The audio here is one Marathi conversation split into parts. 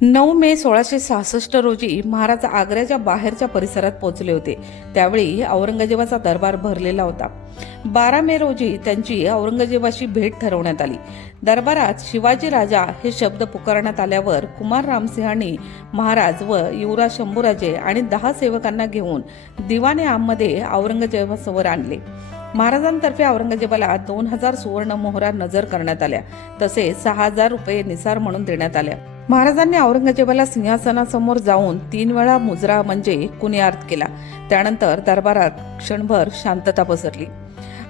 नऊ मे सोळाशे सहासष्ट रोजी महाराज आग्र्याच्या बाहेरच्या परिसरात पोहोचले होते. त्यावेळी औरंगजेबाचा दरबार भरलेला होता. बारा मे रोजी त्यांची औरंगजेबाशी भेट ठरवण्यात आली. दरबारात शिवाजी राजा हे शब्द पुकारण्यात आल्यावर कुमार रामसिंहांनी महाराज व युवराज शंभूराजे आणि दहा सेवकांना घेऊन दिवाने आममध्ये औरंगजेबासमोर आणले. महाराजांतर्फे औरंगजेबाला दोन हजार सुवर्ण मोहरा नजर करण्यात आल्या. तसेच सहा हजार रुपये निसार म्हणून देण्यात आल्या. महाराजांनी औरंगजेबाला सिंहासनासमोर जाऊन तीन वेळा मुजरा म्हणजे कुनियार्थ केला. त्यानंतर दरबारात क्षणभर शांतता पसरली.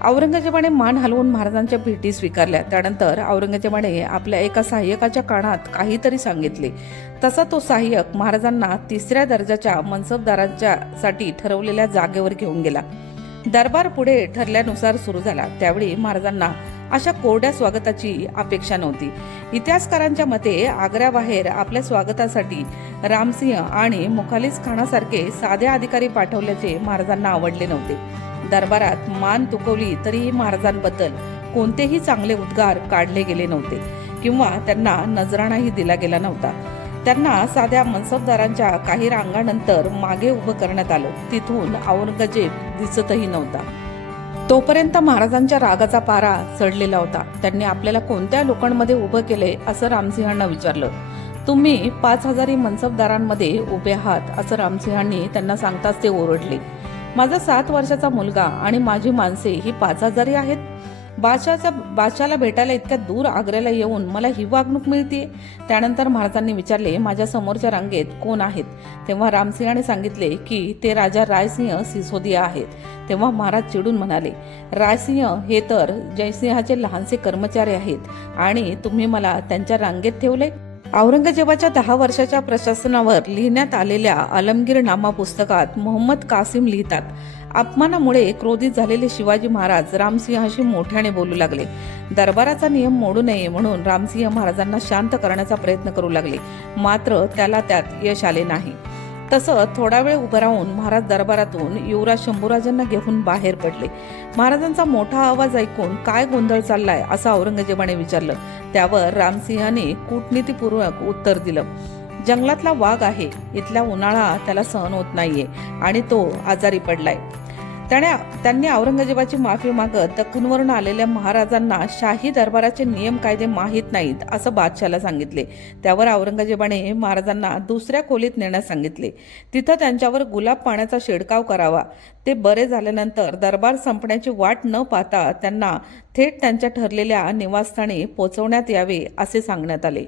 औरंगजेबाने मान हलवून महाराजांच्या भेटी स्वीकारल्या. त्यानंतर औरंगजेबाने आपल्या एका सहाय्यकाच्या कानात काहीतरी सांगितले. तसा तो सहाय्यक महाराजांना तिसऱ्या दर्जाच्या मनसबदारांच्या साठी ठरवलेल्या जागेवर घेऊन गेला. दरबार पुढे ठरल्यानुसार सुरू झाला. त्यावेळी महाराजांना अशा कोरड्या स्वागताची अपेक्षा नव्हती. इतिहासकारांच्या मते आग्र्याबाहेर आपल्या स्वागतासाठी रामसिंह आणि मुखालिस खानासारखे साधे अधिकारी पाठवल्याचे महाराजांना आवडले नव्हते. दरबारात मान तुकवली तरीही महाराजांबद्दल कोणतेही चांगले उद्गार काढले गेले नव्हते किंवा त्यांना नजराणाही दिला गेला नव्हता. त्यांना साध्या मनसबदारांच्या काही रांगानंतर मागे उभं करण्यात आलं. तिथून औरंगजेब दिसतही नव्हता. तोपर्यंत महाराजांच्या रागाचा पारा चढलेला होता. त्यांनी आपल्याला कोणत्या लोकांमध्ये उभं केले असं रामसिंहांना विचारलं. तुम्ही पाच हजारी मनसबदारांमध्ये उभे आहात असं रामसिंहांनी त्यांना सांगताच ते ओरडले. माझा सात वर्षाचा मुलगा आणि माझी माणसे ही पाच हजारी आहेत? बादशाचा बादशाला भेटायला इतक्या दूर आग्र्याला येऊन मला ही वागणूक मिळते त्यानंतर महाराजांनी विचारले माझ्या समोरच्या रांगेत कोण आहेत? तेव्हा रामसिंहाने सांगितले की ते राजा रायसिंह सिसोदिया आहेत. तेव्हा महाराज चिडून म्हणाले रायसिंह हे तर जयसिंहाचे लहानसे कर्मचारी आहेत आणि तुम्ही मला त्यांच्या रांगेत ठेवले? औरंगजेबाच्या दहा वर्षाच्या प्रशासनावर लिहिण्यात आलेल्या आलमगीर नामा पुस्तकात मोहम्मद कासिम लिहितात अपमानामुळे क्रोधित झालेले शिवाजी महाराज रामसिंहाशी मोठ्याने बोलू लागले. दरबाराचा नियम मोडू नये म्हणून रामसिंह महाराजांना शांत करण्याचा प्रयत्न करू लागले. मात्र त्याला त्यात यश आले नाही. तसं थोडा वेळ उभं राहून महाराज दरबारातून युवराज शंभूराजांना घेऊन बाहेर पडले. महाराजांचा मोठा आवाज ऐकून काय गोंधळ चाललाय असं औरंगजेबाने विचारलं. त्यावर रामसिंहाने कूटनीतीपूर्वक उत्तर दिलं. जंगलातला वाघ आहे. इथला उन्हाळा त्याला सहन होत नाहीये आणि तो आजारी पडलाय. त्याने त्यांनी औरंगजेबाची माफी मागत दख्खनवरून आलेल्या महाराजांना शाही दरबाराचे नियम कायदे माहीत नाहीत असं बादशाला सांगितले. त्यावर औरंगजेबाने महाराजांना दुसऱ्या खोलीत नेण्यास सांगितले. तिथं त्यांच्यावर गुलाब पाण्याचा शिडकाव करावा. ते बरे झाल्यानंतर दरबार संपण्याची वाट न पाहता त्यांना थेट त्यांच्या ठरलेल्या निवासस्थानी पोचवण्यात यावे असे सांगण्यात आले.